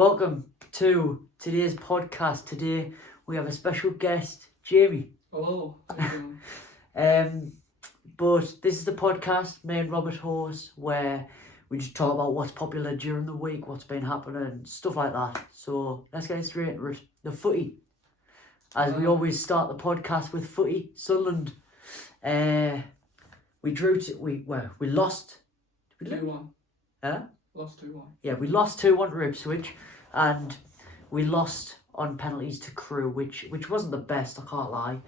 Welcome to today's podcast. Today we have a special guest, Jamie. Hello. But this is the podcast, me and Robert host, where we just talk about what's popular during the week, what's been happening, stuff like that. So let's get straight into it. The footy. As we always start the podcast with footy. Sunderland. We lost. Did we 2-1. Huh? Lost 2-1. Yeah, we lost 2-1 to Ipswich, and we lost on penalties to Crewe, which wasn't the best, I can't lie.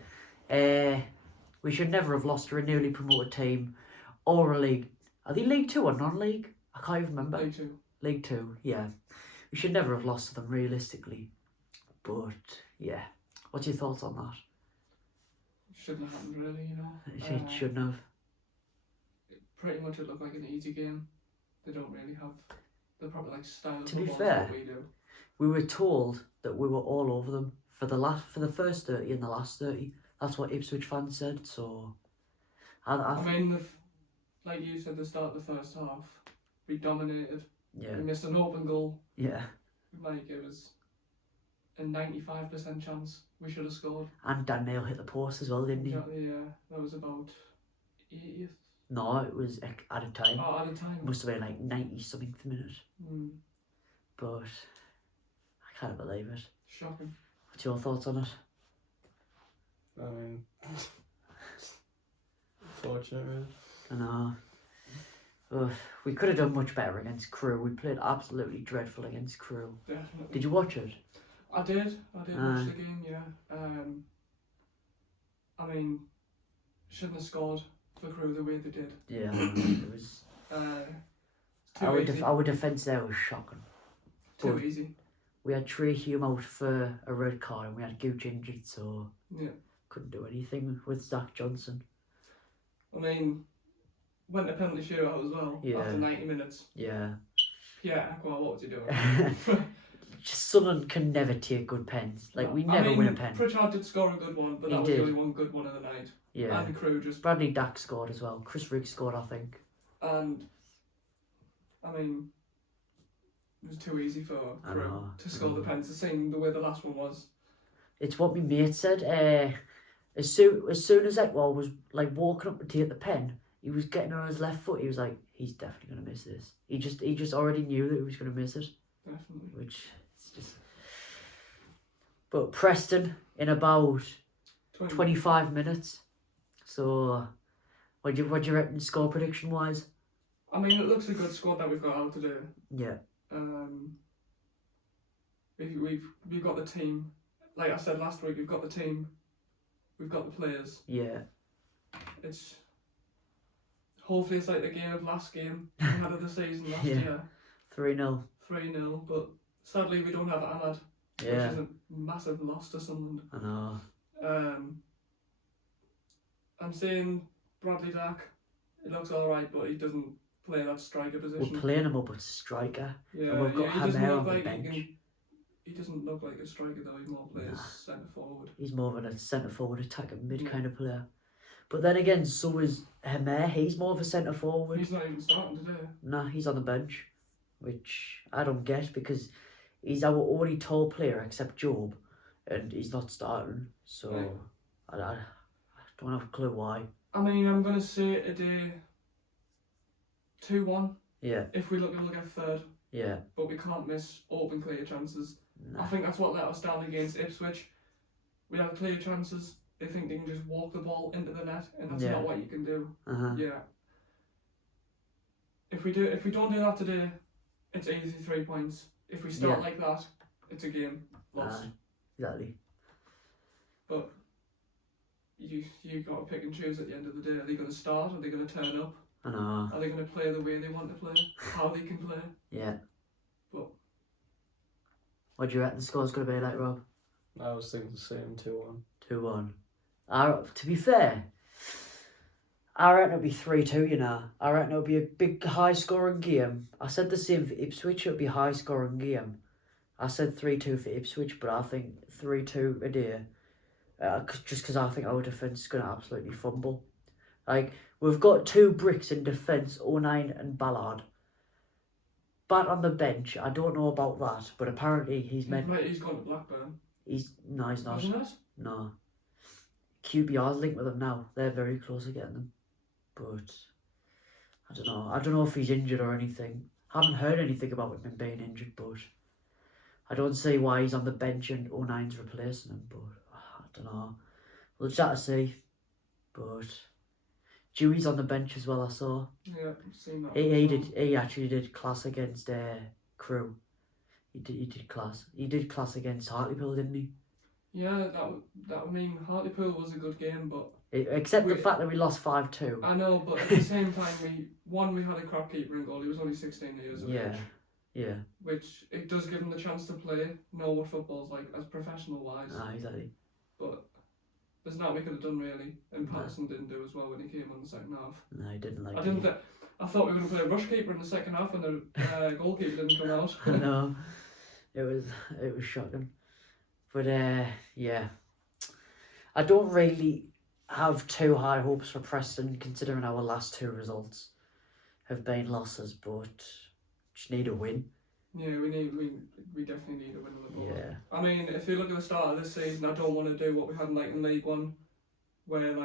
We should never have lost to a newly promoted team or a league. Are they League 2 or non-league? I can't even remember. League 2. League 2, yeah. We should never have lost to them, realistically. But, yeah. What's your thoughts on that? Shouldn't have happened, really, you know. It shouldn't have. Pretty much it looked like an easy game. They don't really have the proper style of To be football fair, that we do. We were told that we were all over them for the first 30 and the last 30. That's what Ipswich fans said. So, I mean, like you said, the start of the first half, we dominated. Yeah. We missed an open goal. Yeah. It was a 95% chance we should have scored. And Dan Neil hit the post as well, didn't he? Yeah, that was about 80th. No, it was at a time. Oh, at a time. It must have been like 90 something minute. But I can't believe it. Shocking. What's your thoughts on it? I mean, fortunate, really. I know. We could have done much better against Crewe. We played absolutely dreadful against Crewe. Definitely. Did you watch it? I did watch the game, yeah. I mean, shouldn't have scored for Crewe the way they did. Yeah, it was. Our defence there was shocking. Too easy. We had Trey Hume out for a red card and we had Gooch injured, so yeah, couldn't do anything with Zach Johnson. I mean, went to penalty shootout as well after 90 minutes. Yeah. Yeah, well, what was he doing? Just Sunderland can never take good pens. We never win a pen. Pritchard did score a good one, but that was the only one good one of the night. Yeah. And Crewe just... Bradley Dack scored as well. Chris Riggs scored, I think. And, I mean, it was too easy for Crewe to score the pens, the same the way the last one was. It's what my mate said. As soon as Ekwall was walking up to take the pen, he was getting on his left foot. He was like, he's definitely gonna miss this. He just already knew that he was gonna miss it. Definitely. Which is just. But Preston in about 25 minutes. So, what do you reckon score prediction wise? I mean, it looks a good squad that we've got out today. Yeah. We've got the team. Like I said last week, we've got the team. We've got the players. Yeah. It's hopefully it's like the last game we had of the season last year. 3-0. 3-0, but sadly we don't have Ahmad, which is a massive loss to Sunderland. I know. I'm saying Bradley Dack. It looks alright, but he doesn't play that striker position. We're playing him up as striker. Yeah, and we've got Hamel on the bench. He doesn't look like a striker though. He more plays centre forward. He's more of a centre forward, attacking mid kind of player. But then again, so is Hamel. He's more of a centre forward. He's not even starting today. Nah, he's on the bench, which I don't get because he's our only tall player except Job, and he's not starting. So I don't have a clue why. I mean, I'm gonna say today 2-1. Yeah. If we'll get third. Yeah. But we can't miss open clear chances. Nah. I think that's what let us down against Ipswich. We had clear chances. They think they can just walk the ball into the net, and that's not what you can do. Yeah. If we don't do that today, it's easy 3 points. If we start like that, it's a game lost. Exactly. But you got to pick and choose at the end of the day. Are they going to start? Are they going to turn up? I know. Are they going to play the way they want to play? How they can play? Yeah. But what do you reckon the score's going to be like, Rob? I was thinking the same, 2-1. 2-1. To be fair, I reckon it'll be 3-2, you know. I reckon it'll be a big high scoring game. I said the same for Ipswich, it'll be a high scoring game. I said 3-2 for Ipswich, but I think 3-2 a day. Just because I think our defence is going to absolutely fumble. We've got two bricks in defence, 09 and Ballard. back on the bench. I don't know about that, but apparently he's meant. Right, he's gone to Blackburn. He's not. Hasn't it? No. QPR's linked with him now. They're very close to getting them, but I don't know. I don't know if he's injured or anything. Haven't heard anything about him being injured, but I don't see why he's on the bench and 09's replacing him. But I don't know. We'll just have to see. But Dewey's on the bench as well. I saw. Yeah, I've seen that. He actually did class against Crew. He did class. He did class against Hartlepool, didn't he? Yeah, that I mean, Hartlepool was a good game, but Except the fact that we lost 5-2. I know, but at the same time, we had a crap keeper in goal. He was only 16 years of age. Yeah. Which it does give him the chance to play, know what football's like as professional wise. Exactly. But there's not we could have done really, and Patterson didn't do as well when he came on the second half. No, he didn't like. I thought we were going to play a rush keeper in the second half, and the goalkeeper didn't come out. No, it was shocking. But yeah, I don't really have too high hopes for Preston, considering our last 2 results have been losses, but just need a win. Yeah, we definitely need a win on the board. Yeah. I mean, if you look at the start of this season, I don't want to do what we had in League One, where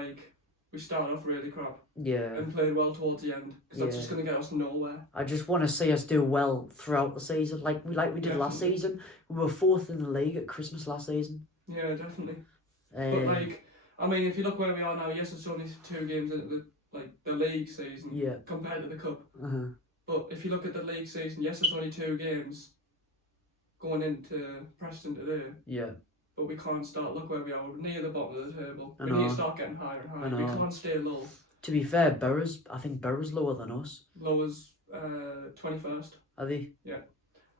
we started off really crap Yeah. and played well towards the end, because that's just going to get us nowhere. I just want to see us do well throughout the season, like we did last season. We were 4th in the league at Christmas last season. Yeah, definitely. But I mean, if you look where we are now, yes, it's only 2 games into the league season compared to the cup. But if you look at the league season, yes, it's only 2 games going into Preston today. Yeah. But we can't start. Look where we are. We're near the bottom of the table. I We know. need to start getting higher and higher. We can't stay low. To be fair, I think Borough's lower than us. Low as 21st. Are they? Yeah.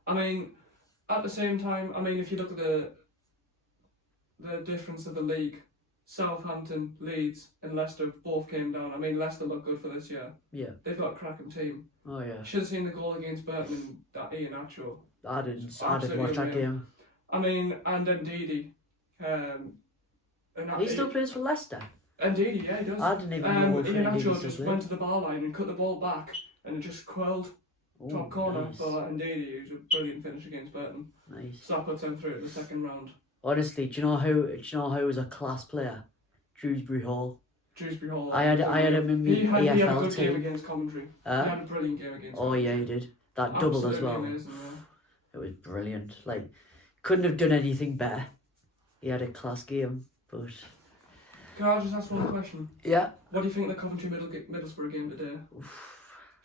I mean, at the same time, if you look at the difference of the league, Southampton, Leeds and Leicester both came down. I mean, Leicester look good for this year. Yeah. They've got a cracking team. Oh yeah. Should have seen the goal against Burton in that Ian Acho. I didn't watch that game. I mean, and Ndidi. He still plays for Leicester. Ndidi, yeah, he does. I didn't even know Ian Acho Ndidi just still went played. to the bar line and cut the ball back, and it just quelled top corner nice. for Ndidi, who's a brilliant finish against Burton. Nice. So that puts them through in the second round. Honestly, do you know who was a class player? Dewsbury Hall. Dewsbury Hall. I had him in He had a EFL good game team. against Coventry. He had a brilliant game against Oh yeah, he did. That doubled as well. Amazing, yeah. It was brilliant. Couldn't have done anything better. He had a class game, but Can I just ask one question? yeah. What do you think of the Coventry Middlesbrough game today?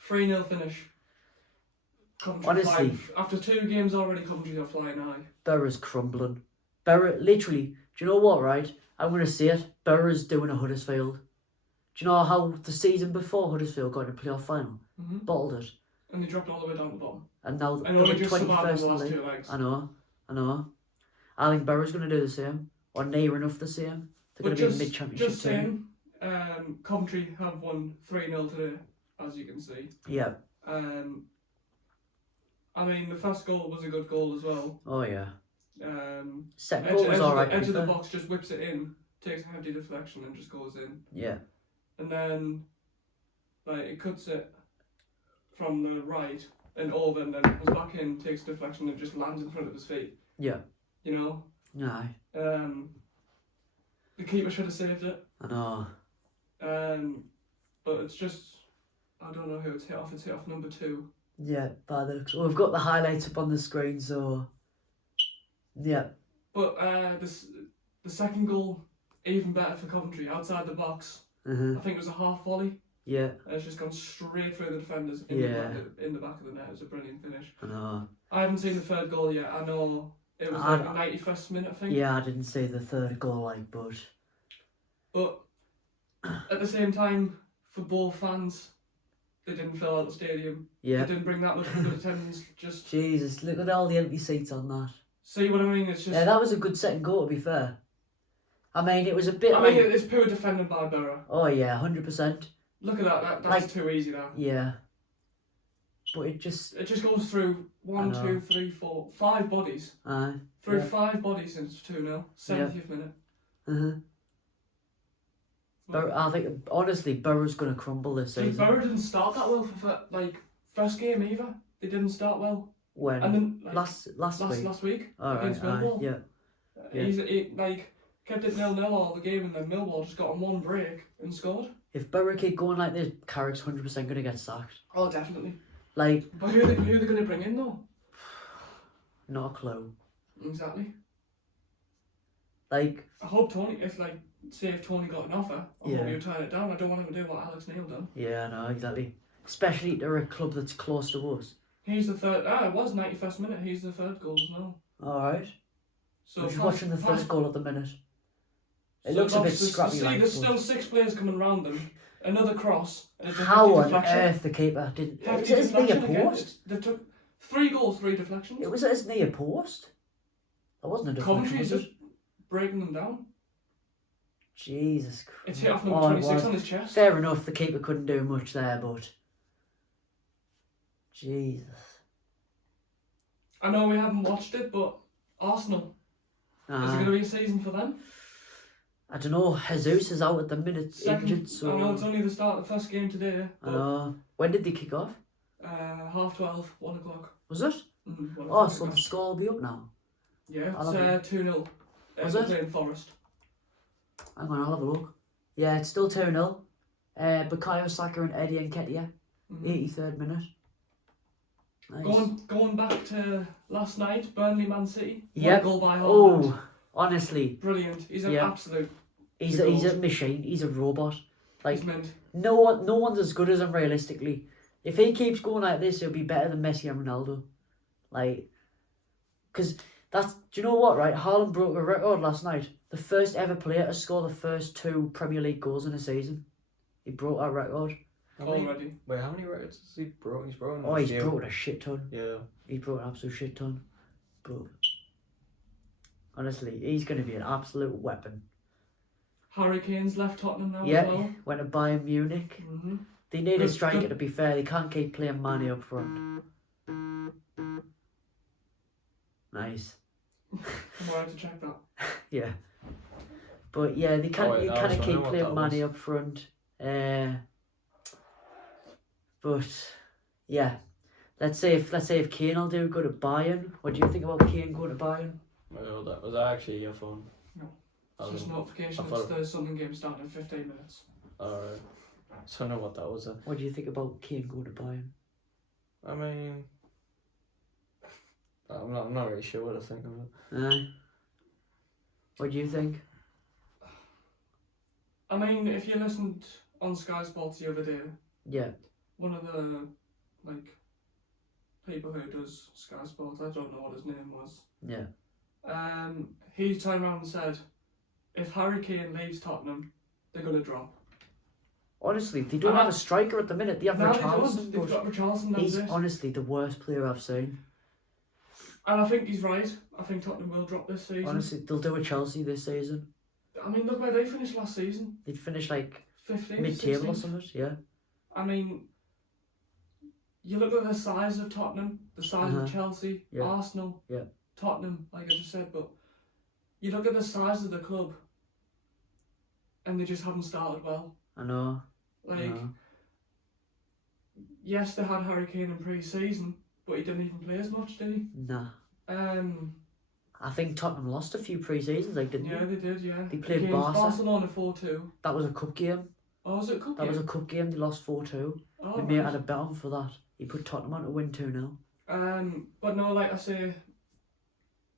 3-0 finish. Coventry Honestly, after 2 games already, Coventry are flying high. Borough's crumbling. Literally, do you know what, right? I'm going to say it. Borough's doing a Huddersfield. Do you know how the season before Huddersfield got in the playoff final? Bottled it. And they dropped all the way down to the bottom. And now And only just 21st survived the in the last league. 2 legs. I know. I think Borough's going to do the same. Or near enough the same. They're going to be a mid-championship just team. saying, Coventry have won 3-0 today, as you can see. Yeah. I mean, the first goal was a good goal as well. Oh, yeah. Second Edge, goal was alright. edge of the box just whips it in, takes a hefty deflection and just goes in. Yeah. And then, it cuts it from the right and over and then comes back in, takes a deflection and just lands in front of his feet. Yeah. You know? Aye. The keeper should have saved it. I know. But it's just, I don't know who it's hit off. It's hit off number 2. Yeah, by the looks. Well, we've got the highlights up on the screen, so yeah. But the second goal, even better for Coventry, outside the box. I think it was a half volley. Yeah. And it's just gone straight through the defenders in the back of the net. It was a brilliant finish. I know. I haven't seen the third goal yet. I know it was the 91st minute, I think. Yeah, I didn't see the third goal, But at the same time, for both fans, they didn't fill out the stadium. Yeah. They didn't bring that much good attendance. Just Jesus, look at all the empty seats on that. see what I mean? It's just. Yeah, that was a good second goal, to be fair. I mean, it was a bit. It's poor defended by Borough. Oh yeah, 100%. Look at that. That's too easy. That. Yeah. But it just goes through 1, 2, 3, 4, 5 bodies. Through 5 bodies since 2-0, 70th minute. I think honestly, Borough's gonna crumble this season. Borough didn't start that well First game either. They didn't start well. When? And then like, last week. last week All against right. Millwall. Yeah. He kept it 0-0 all the game, and then Millwall just got on one break and scored. If Borough keep going like this, Carrick's 100% gonna get sacked. Oh, definitely. Like. But who are they going to bring in though? Not a clue. Exactly. Like. I hope Tony, if Tony got an offer, I hope he'll turn it down. I don't want him to do what Alex Neil done. Yeah, no, exactly. Especially to a club that's close to us. He's the third. It was 91st minute. He's the third goal as well. Alright. So I'm just watching the first goal at the minute. It looks a bit scrappy. There's still 6 players coming round them. Another cross. And how on earth the keeper did? It was at his near post. They took 3 goals, 3 deflections. It was at his near post. That wasn't a deflection. Coventry's just breaking them down. Jesus Christ. It's hit off number 26 on his chest. Fair enough, the keeper couldn't do much there, but Jesus. I know we haven't watched it, but Arsenal. Is it going to be a season for them? I don't know. Jesus is out at the minute, injured. So I know it's only the start of the first game today. I know. When did they kick off? 12:30, 1 o'clock. Was it? Mm-hmm, oh, so the score will be up now. Yeah, it's 2-0. Was it? Playing Forest. Hang on, I'll have a look. Yeah, it's still 2-0. Bukayo Saka and Eddie Nketiah, 83rd minute. Nice. Going back to last night, Burnley Man City. Yeah. Goal by Haaland. Oh, honestly. Brilliant. He's an absolute. He's a machine. He's a robot. Like he's mint. No one's as good as him realistically. If he keeps going like this, he'll be better than Messi and Ronaldo. Like, because do you know what, right? Haaland broke a record last night. The first ever player to score the first 2 Premier League goals in a season. He broke that record. Already. Wait, how many records has he broken? He's broken. Oh, he's broken a shit ton. Yeah. He's broken an absolute shit ton. But honestly, he's going to be an absolute weapon. Harry Kane's left Tottenham now as well. Yeah, went to Bayern Munich. Mm-hmm. They need a striker, to be fair. They can't keep playing Mane up front. Nice. I'm allowed to check that. Yeah. But yeah, they can't. You kind of keep playing Mane up front. But yeah, let's say if Kane will do good at Bayern. What do you think about Kane going to Bayern? Well, that was actually your phone. No. It's just a notification. It's the Sunderland game starting in 15 minutes. Alright. So I know what that was. What do you think about Kane going to Bayern? I mean, I'm not really sure what I think of it. What do you think? I mean, if you listened on Sky Sports the other day, yeah, one of the people who does Sky Sports, I don't know what his name was. Yeah. He turned around and said, if Harry Kane leaves Tottenham, they're gonna drop. Honestly, they don't have a striker at the minute. They have Richarlison. They've got Richarlison. He's honestly the worst player I've seen. And I think he's right. I think Tottenham will drop this season. Honestly, they'll do a Chelsea this season. I mean, look where they finished last season. They'd finish like 15th, mid-table 16th. or something, yeah. I mean, you look at the size of Tottenham, the size of Chelsea, Arsenal, Tottenham, like I just said, but you look at the size of the club and they just haven't started well. I know. Yes, they had Harry Kane in pre-season, but he didn't even play as much, did he? Nah. I think Tottenham lost a few pre-seasons, didn't they? Yeah, they did, yeah. They played Barcelona 4-2. That was a cup game. Oh, was it a cup game? That was a cup game, they lost 4-2. Oh, My mate had a bet on for that. He put Tottenham on to win 2-0. But no, like I say,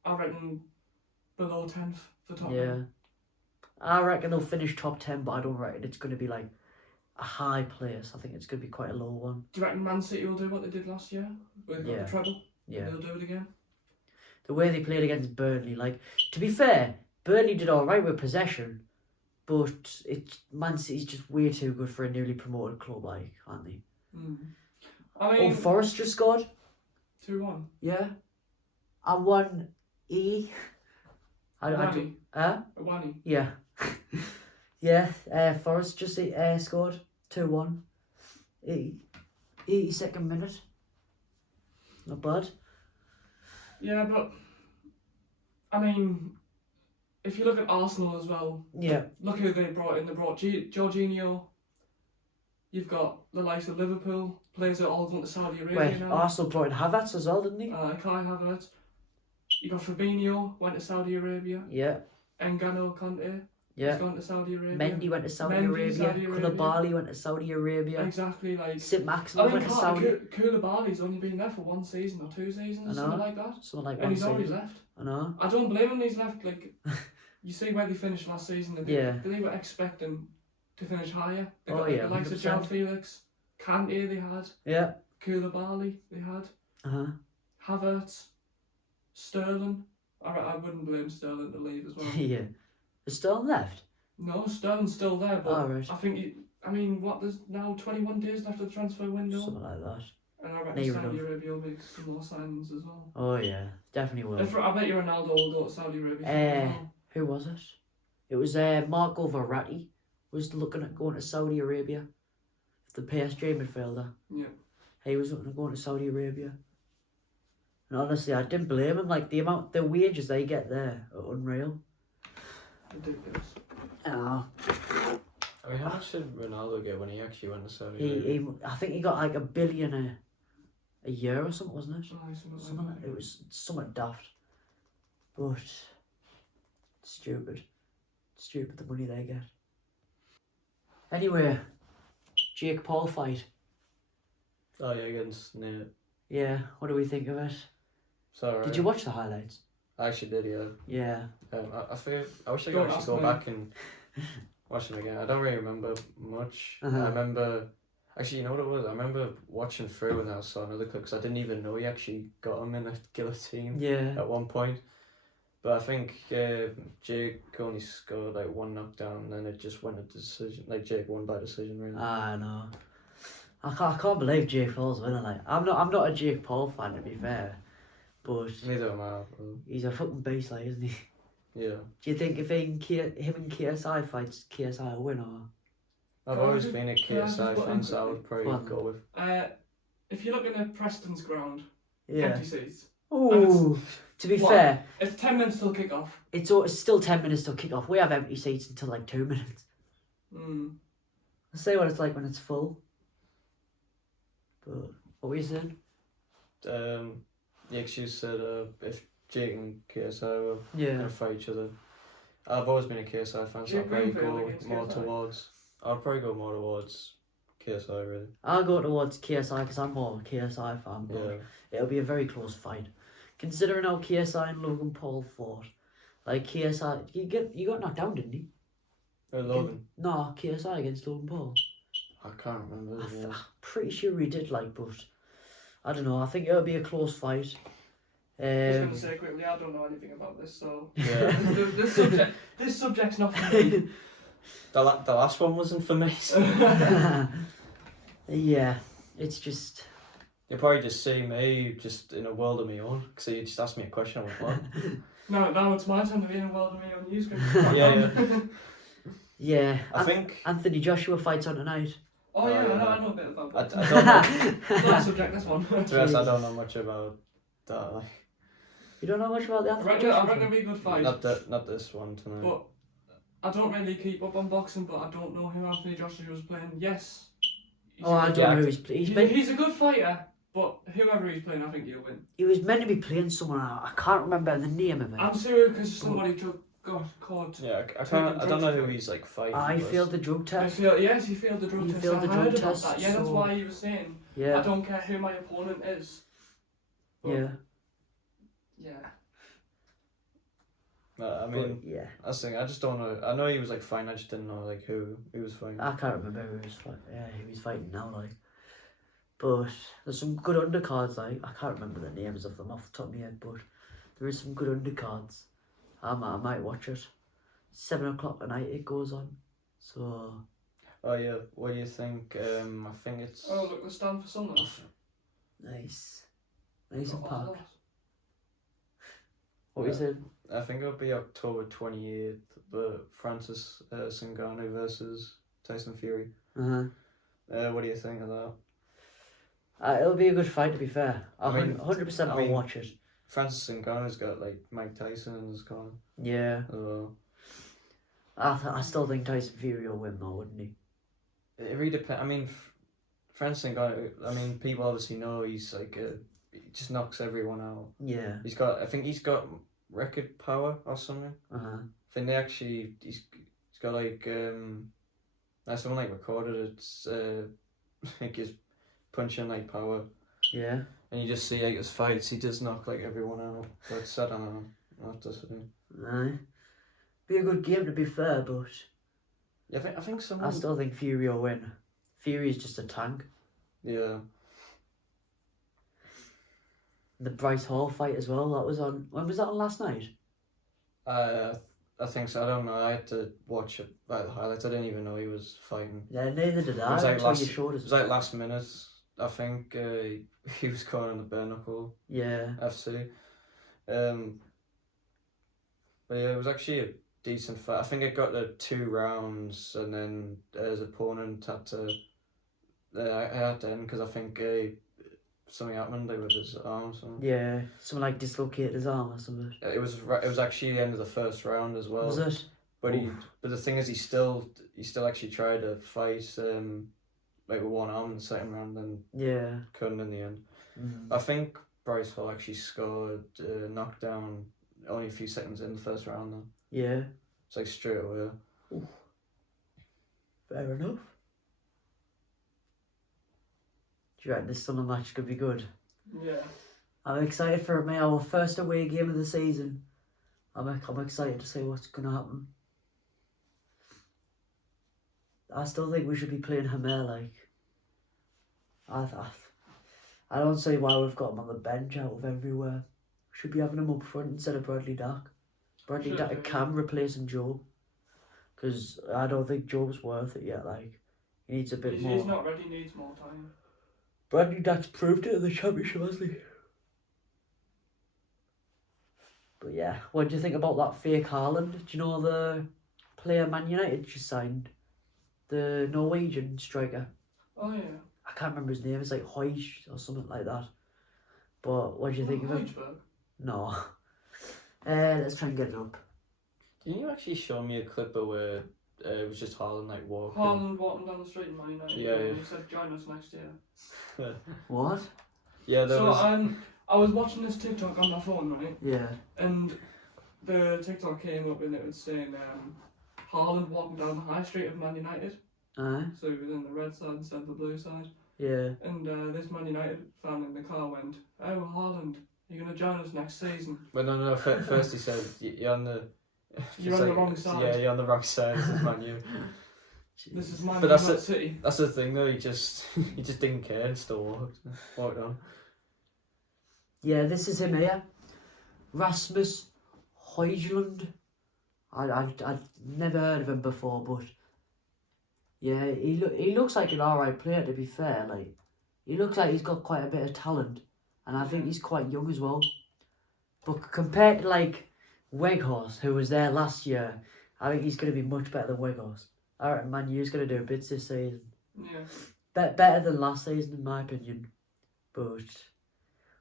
I reckon below 10th for Tottenham. Yeah. I reckon they'll finish top 10, but I don't reckon it's going to be like a high place. I think it's going to be quite a low one. Do you reckon Man City will do what they did last year with the treble? Yeah. They'll do it again? The way they played against Burnley, to be fair, Burnley did alright with possession, but Man City's just way too good for a newly promoted club, aren't they? Mm. I mean, Forest just scored. 2-1. Yeah. I won E. Awani. Yeah. Yeah, Forest just scored 2-1. 82nd minute. Not bad. Yeah, but I mean, if you look at Arsenal as well, yeah. Look who they brought in. They brought Jorginho. You've got the likes of Liverpool, players that are all going to Saudi Arabia Wait, now. Arsenal brought in Havertz as well, didn't he? Kai Havertz. You got Fabinho, went to Saudi Arabia. Yeah. N'Gano Conte. Yeah. He's gone to Saudi Arabia. Mendy went to Saudi Arabia. Koulibaly went to Saudi Arabia. Exactly, like... St. Maximin went to Saudi. Koulibaly's only been there for 1 season or 2 seasons, something like that. Something like and he's already season. left. I know. I don't blame him, he's left. Like, you see where they finished last season. They were expecting to finish higher. They got the likes of João Felix, Kante they had. Yeah. Koulibaly they had. Havertz, Sterling. I wouldn't blame Sterling to leave as well. Yeah. Is Sterling left? No, Sterling's still there, but I think there's now 21 days left of the transfer window. Something like that. And I reckon Saudi Arabia will make some more signings as well. Oh yeah, definitely will. I bet you Ronaldo will go to Saudi Arabia as well. Who was it? It was Marco Verratti was looking at going to Saudi Arabia. The PSG midfielder. Yeah. He was looking at going to Saudi Arabia. And honestly, I didn't blame him. Like, the wages they get there are unreal. Ridiculous. I mean, how much did Ronaldo get when he actually went to Saudi Arabia? I think he got like $1 billion a year or something, wasn't it? Something like that. It was somewhat daft. But stupid the money they get. Anyway, Jake Paul fight. Oh yeah, against Nate. Yeah, what do we think of it? Sorry. Did you watch the highlights? I actually did, yeah. Yeah. I wish I could actually go back and watch it again. I don't really remember much. I remember... Actually, you know what it was? I remember watching through and I saw another clip because I didn't even know he actually got him in a guillotine at one point. But I think Jake only scored like 1 knockdown and then it just went a decision. Like, Jake won by decision, really. I know. I can't believe Jake Paul's winning. Like, I'm not a Jake Paul fan, to be fair. But neither am I. He's a fucking beast, like, isn't he? Yeah. Do you think if him and KSI fights, KSI will win, or? I've always been a KSI fan, so I would probably go with... if you're looking at Preston's ground, yeah. Empty seats. Oh, to be fair... It's 10 minutes till kick-off. It's still 10 minutes till kick-off. We have empty seats until like 2 minutes. I'll say what it's like when it's full. But, what were you saying? Yeah, because you said if Jake and KSI were going to fight each other. I've always been a KSI fan, so I'll probably go more towards... I'll probably go more towards KSI, really. I'll go towards KSI because I'm more of a KSI fan, but it'll be a very close fight. Considering how KSI and Logan Paul fought. Like, KSI... You got knocked down, didn't he? Logan? No, KSI against Logan Paul. I can't remember. I'm pretty sure he did, like, but... I don't know, I think it'll be a close fight. I was going to say quickly, I don't know anything about this, so... Yeah. this subject's not for me. The last one wasn't for me. So. Yeah, it's just... You'll probably just see me just in a world of my own, because you just asked me a question, I went, what? No, it's my time to be in a world of my own. You Yeah, I think... Anthony Joshua fights on tonight. Oh yeah, I know a bit about that. I don't know. Not subject, this one. To be honest, I don't know much about that, like... You don't know much about the Anthony Joshua? I reckon it'll be a good fight. Not this one tonight. But I don't really keep up on boxing, but I don't know who Anthony Joshua was playing. Yes. I don't know who he's playing. He's a good fighter, but whoever he's playing, I think he'll win. He was meant to be playing someone, I can't remember the name of it. I'm serious because somebody got caught. Yeah, I don't know who he's like fighting. He failed the drug test. Yes, he failed the drug test. Failed the drug test. That. Yeah, that's why he was saying, I don't care who my opponent is. But, yeah. I mean, that's the thing, I just don't know. I know he was like fine, I just didn't know like who he was fighting. I can't remember who he was fighting. Yeah, who he's fighting now, like. But there's some good undercards, like. I can't remember the names of them off the top of my head, but there is some good undercards. I might watch it. 7 o'clock at night it goes on. So. Oh yeah, what do you think? I think it's... Oh look, the stand for Sunday. Nice and packed. What was it? I think it'll be October 28th, but Francis Ngannou versus Tyson Fury. What do you think of that? It'll be a good fight, to be fair. 100% I'll watch it. Francis Ngannou's got like Mike Tyson in his corner. Yeah. As well. I still think Tyson Fury will win though, wouldn't he? it really depends. I mean, Frentzen got. I mean, people obviously know he's like he just knocks everyone out. Yeah. I think he's got record power or something. I think they actually he's got like someone like recorded it. It's like his punching like power. Yeah. And you just see like his fights, he does knock like everyone out. But I don't know. I'll have to see. Aye. Be a good game to be fair, but Yeah, I think someone. I still think Fury will win. Fury is just a tank. Yeah. The Bryce Hall fight as well. That was on. When was that on last night? I think so. I don't know. I had to watch it like the highlights. I didn't even know he was fighting. Yeah, neither did I. It was like it was like last minute. I think he was caught on the bare knuckle. Yeah. FC. But yeah, it was actually a decent fight. I think it got to 2 rounds, and then his opponent had to. I had to end because I think something happened with his arm. So. Yeah, someone like dislocated his arm or something. It was actually the end of the first round as well. Was it? But but the thing is, he still actually tried to fight like with one arm in the second round, and yeah, couldn't in the end. Mm. I think Bryce Hall actually scored a knockdown only a few seconds in the first round though. Yeah. It's like straight away. Ooh. Fair enough. Do you reckon this summer match could be good? Yeah. I'm excited for it, mate. Our first away game of the season. I'm excited to see what's going to happen. I still think we should be playing Hamer like. I don't see why we've got him on the bench out of everywhere. We should be having him up front instead of Bradley Dack. Bradley Dack can replacing Joe. Because I don't think Joe's worth it yet. Like, he needs a bit more. He's not ready. He needs more time. Bradley Dack's proved it in the championship, hasn't he? But yeah, what do you think about that fake Haaland? Do you know the player Man United just signed? The Norwegian striker. Oh yeah. I can't remember his name. It's like Hoyge or something like that. But what do you think of him? No. Let's try and get it up. Didn't you actually show me a clip of where it was just Haaland like walking? Haaland walking down the street in Man United. Yeah. And he said, "Join us next year." What? Yeah, there was. I was watching this TikTok on my phone, right? Yeah. And the TikTok came up and it was saying Haaland walking down the high street of Man United. Aye. So he was in the red side instead of the blue side. Yeah. And this Man United fan in the car went, "Oh, Haaland, you're going to join us next season." But no. First he said, "You're on the." You're on the wrong side. Yeah, you're on the wrong side. This is Man U. This is Man But that's United City. That's the thing though. He just didn't care and still walked on. Yeah, this is him here. Rasmus Højlund. I'd never heard of him before, but yeah, he looks like an alright player, to be fair. Like, he looks like he's got quite a bit of talent, and I think he's quite young as well. But compared to like Weghorst, who was there last year, I think he's going to be much better than Weghorst. I reckon Man U's going to do bits this season. Yeah. Better than last season, in my opinion. But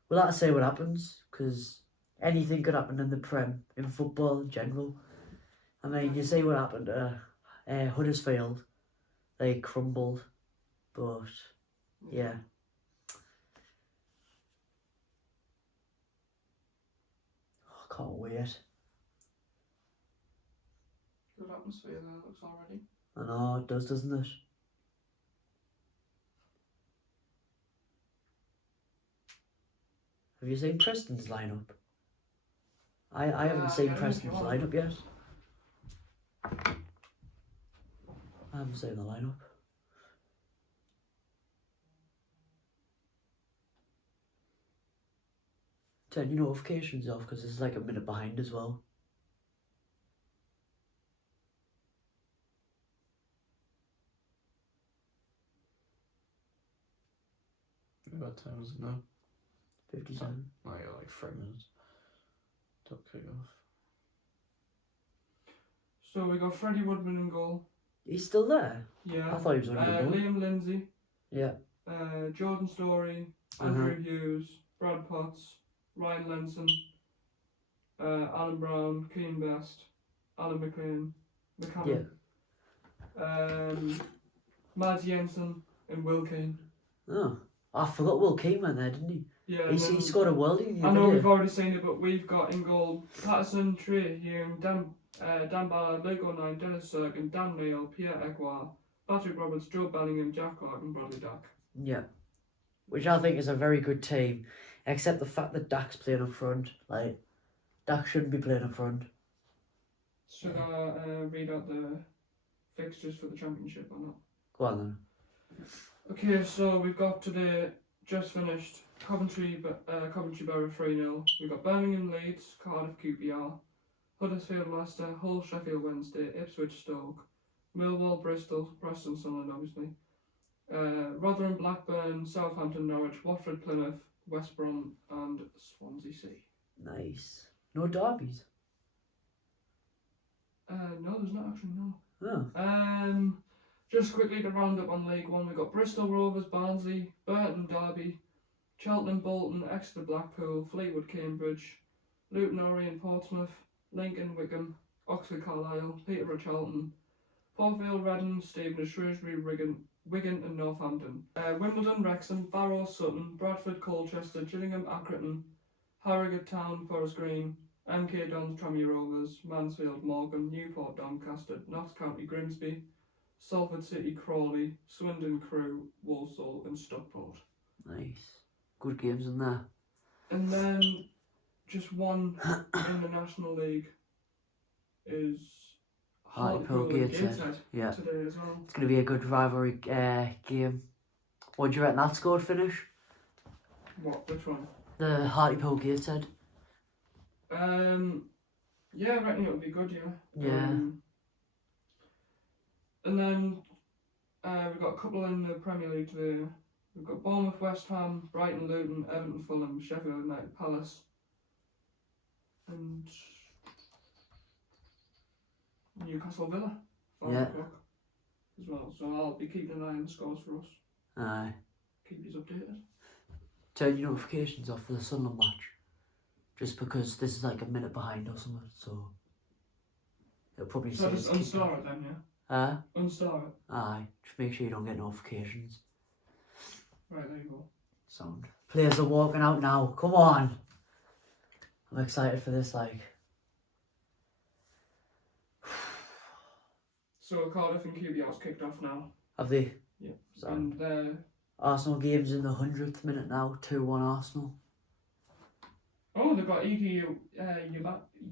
we'll have to see what happens, because anything could happen in the Prem, in football in general. I mean, you see what happened to Huddersfield. They crumbled. But, yeah. I can't wait. Good atmosphere there looks already. I know, it does, doesn't it? Have you seen Preston's lineup? I haven't seen Preston's lineup yet. I haven't seen the lineup. Turn your notifications off because it's like a minute behind as well. What time is it now? 57. Oh, yeah, like 3 minutes. Don't kick off. So we got Freddie Woodman in goal. He's still there? Yeah. I thought he was only in goal. Liam Lindsay. Yeah. Jordan Story. Andrew Hughes. Brad Potts. Ryan Lenson. Alan Brown. Keane Best. Alan McLean. McCallum. Yeah. Mads Jensen and Will Keane. Oh, I forgot Will Keane went there, didn't he? Yeah, He scored a worldie. I know we've already seen it, but we've got in goal Patterson, Trey Hume, Dan Ballard, Luke O'Neill, Dennis Serkin, Dan Neal, Pierre Egwar, Patrick Roberts, Joe Bellingham, Jack Clark and Bradley Dack. Yeah. Which I think is a very good team, except the fact that Dak's playing up front. Like, Dak shouldn't be playing up front. Should I read out the fixtures for the championship or not? Go on then. Okay, so we've got today just finished Coventry Borough 3-0. We've got Birmingham Leeds, Cardiff QPR, Huddersfield Leicester, Hull Sheffield Wednesday, Ipswich Stoke, Millwall Bristol, Preston Sunderland obviously, Rotherham Blackburn, Southampton Norwich, Watford Plymouth, West Brom and Swansea City. Nice. No derbies? No, there's not actually, no. Oh. Just quickly to round up on League One, we've got Bristol Rovers, Barnsley, Burton Derby, Cheltenham Bolton, Exeter Blackpool, Fleetwood Cambridge, Luton Orient Portsmouth, Lincoln Wickham, Oxford Carlisle, Peterborough Charlton, Portvale Reading, Stevenage, Shrewsbury, Wigan and Northampton, Wimbledon Wrexham, Barrow Sutton, Bradford Colchester, Gillingham Accrington, Harrogate Town, Forest Green, MK Dons Tranmere Rovers, Mansfield Morgan, Newport Doncaster, Notts County Grimsby, Salford City Crawley, Swindon Crew, Walsall and Stockport. Nice. Good games in there. And then just one in the National League is Hartlepool Gateshead. Yeah. Today as well. It's going to be a good rivalry game. What do you reckon that score would finish? What? Which one? The Hartlepool Gateshead. Yeah, I reckon it would be good, yeah. Yeah. And then we've got a couple in the Premier League today. We've got Bournemouth, West Ham, Brighton, Luton, Everton, Fulham, Sheffield United, Palace, and Newcastle Villa. 5 o'clock as well. So I'll be keeping an eye on the scores for us. Aye. Keep you updated. Turn your notifications off for the Sunderland match. Just because this is like a minute behind or something, so it'll probably So say just unstar it then, yeah? Unstar it. Aye. Just make sure you don't get notifications. Right, there you go. Sound. Players are walking out now. Come on. I'm excited for this, like. So Cardiff and QPR's kicked off now. Have they? Yeah. Sound. And Arsenal game's in the 100th minute now. 2-1 Arsenal. oh, they've got EQ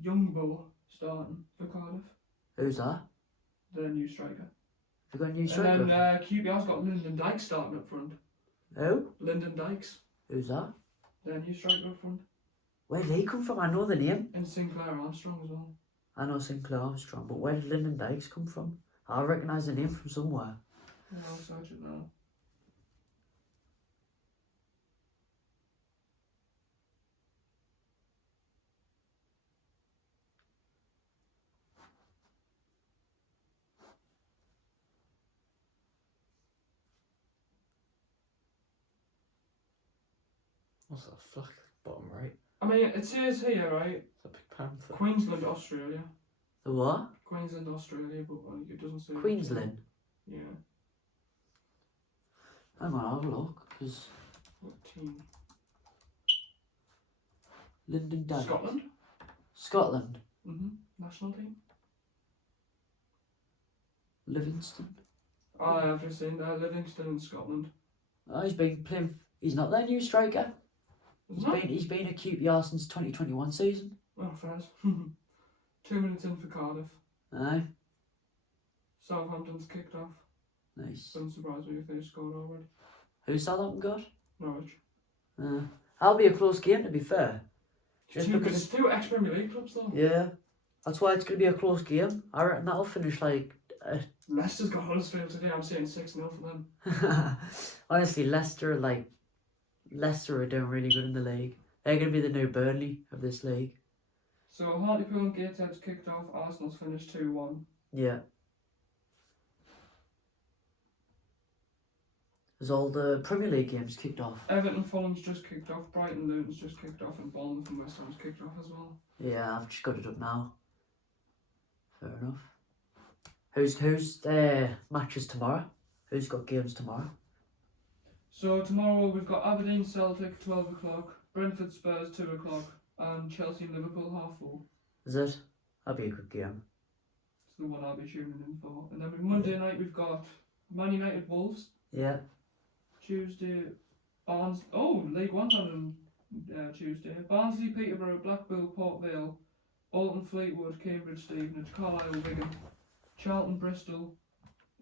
Youngbo starting for Cardiff. Who's that? The new striker. They got a new striker? And then QPR's got Lyndon Dykes starting up front. Who? Lyndon Dykes. Who's that? Their new striker up front. Where did he come from? I know the name. And Sinclair Armstrong as well. I know Sinclair Armstrong, but where did Lyndon Dykes come from? I recognise the name from somewhere. Yeah, I'll search it now. What's that flag bottom right? I mean, it says here, right? It's a big panther. Queensland, Australia. The what? Queensland, Australia, but like, it doesn't say. Queensland? Yeah. Hang on, I'll have a look, because What team? Lyndon Dykes. Scotland? Scotland. National team? Livingston. Oh, I've just seen Livingston in Scotland. Oh, he's been playing. He's not their new striker. Isn't it? He's been at QPR since 2021 season. Oh, fair. 2 minutes in for Cardiff. Aye. Southampton's kicked off. Nice. Doesn't surprise me if they scored already. Who's Southampton got? Norwich. That'll be a close game, to be fair. Just because it's two ex-Premier League clubs though. Yeah. That's why it's going to be a close game. I reckon that'll finish like... Leicester's got Huddersfield today. I'm saying 6-0 for them. Honestly, Leicester are doing really good in the league. They're going to be the new Burnley of this league. So Hartlepool and Gateshead's kicked off. Arsenal's finished 2-1. Yeah. There's all the Premier League games kicked off. Everton Fulham's just kicked off. Brighton Luton's just kicked off. And Bournemouth and West Ham's kicked off as well. Yeah, I've just got it up now. Fair enough. Who's matches tomorrow? Who's got games tomorrow? So tomorrow we've got Aberdeen Celtic 12 o'clock, Brentford Spurs 2 o'clock, and Chelsea and Liverpool 4:30. Is it? That'll be a good game. It's the one I'll be tuning in for. And then Monday night we've got Man United Wolves. Yeah. Tuesday, League One's on Tuesday. Barnsley, Peterborough, Blackpool, Port Vale, Bolton, Fleetwood, Cambridge, Stevenage, Carlisle, Wigan, Charlton, Bristol,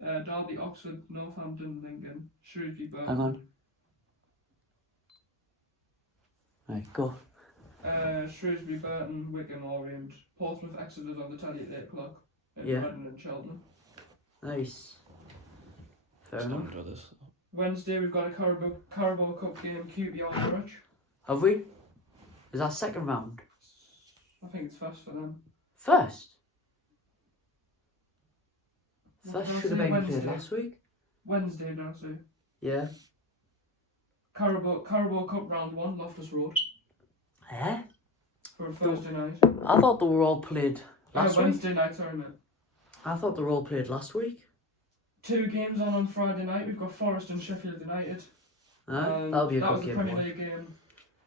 Derby, Oxford, Northampton, Lincoln, Shrewsbury, Burton. Hang on. Right, go. Shrewsbury, Burton, Wigan, Orient, Portsmouth, Exeter's on the telly at 8 o'clock, and Yeah. Redden and Cheltenham. Nice. Fair enough. Wednesday we've got a Carabao Cup game, QPR Norwich. Have we? Is that second round? I think it's first for them. First? What First did I should have say? been Wednesday. played last week. Wednesday, did I say? Yeah. Carabao Cup round 1, Loftus Road, Eh? for a Thursday night. I thought they were all played last week. Wednesday night, sorry mate. I thought they were all played last week. 2 games on Friday night. We've got Forest and Sheffield United. That'll be a that good was the game. Premier boy. League game.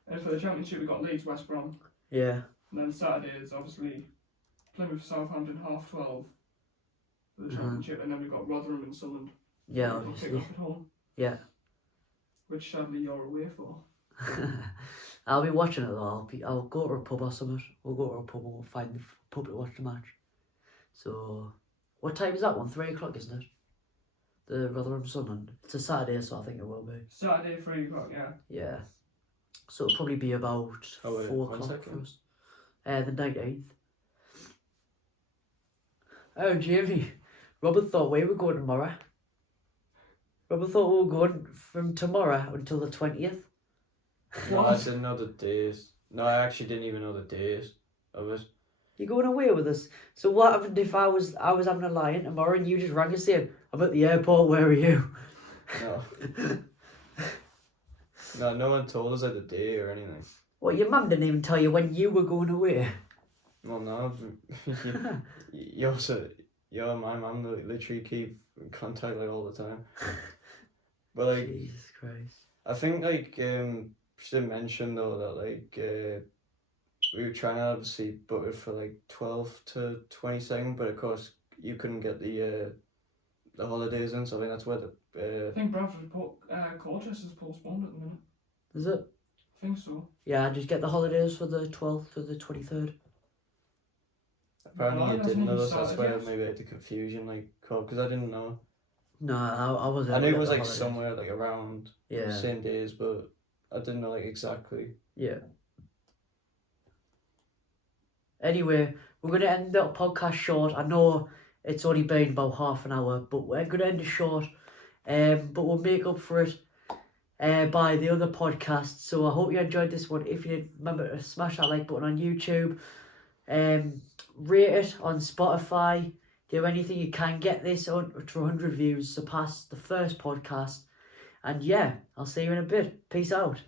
And for the Championship we've got Leeds West Brom. Yeah. And then Saturday is obviously Plymouth Southampton 12:30 for the Championship. And then we've got Rotherham and Sunderland. Yeah, We'll pick obviously. up at home. Yeah. Which sadly you're away for. I'll be watching it though. I'll go to a pub or something. We'll go to a pub and we'll find the pub to watch the match. So, what time is that one? 3 o'clock, isn't it? The Rotherham Sunderland. It's a Saturday, so I think it will be. Saturday 3 o'clock, yeah. Yeah. So it'll probably be about 4 o'clock for us. The 19th. Oh, Jamie. Robert thought we were going tomorrow. Robert thought we were going from tomorrow until the 20th. No, I didn't know the days. No, I actually didn't even know the days of it. You're going away with us. So what happened if I was having a lie-in tomorrow and you just rang us saying, I'm at the airport, where are you? No. No one told us like the day or anything. Well, your mum didn't even tell you when you were going away. Well, no. You and my mum literally keep in contact like all the time. But like, Jesus Christ. I think like she did mention though that like we were trying to obviously book it for like 12th to 22nd, but of course you couldn't get the holidays in, so I think that's where I think Bradford Colchester's postponed at the minute. Is it? I think so. Yeah, just get the holidays for the 12th to the 23rd. apparently No, you that's didn't know not this, that's why started yet. maybe I had the confusion like because I didn't know. No, I wasn't. I knew it was the like holidays. somewhere like around Yeah. the same days, but I didn't know like exactly. Yeah. Anyway, we're going to end the podcast short. I know it's only been about half an hour, but we're going to end it short. But we'll make up for it by the other podcasts. So I hope you enjoyed this one. If you did, remember to smash that like button on YouTube. Rate it on Spotify. Do anything you can. Get this to 100 views. Surpass the first podcast. And yeah, I'll see you in a bit. Peace out.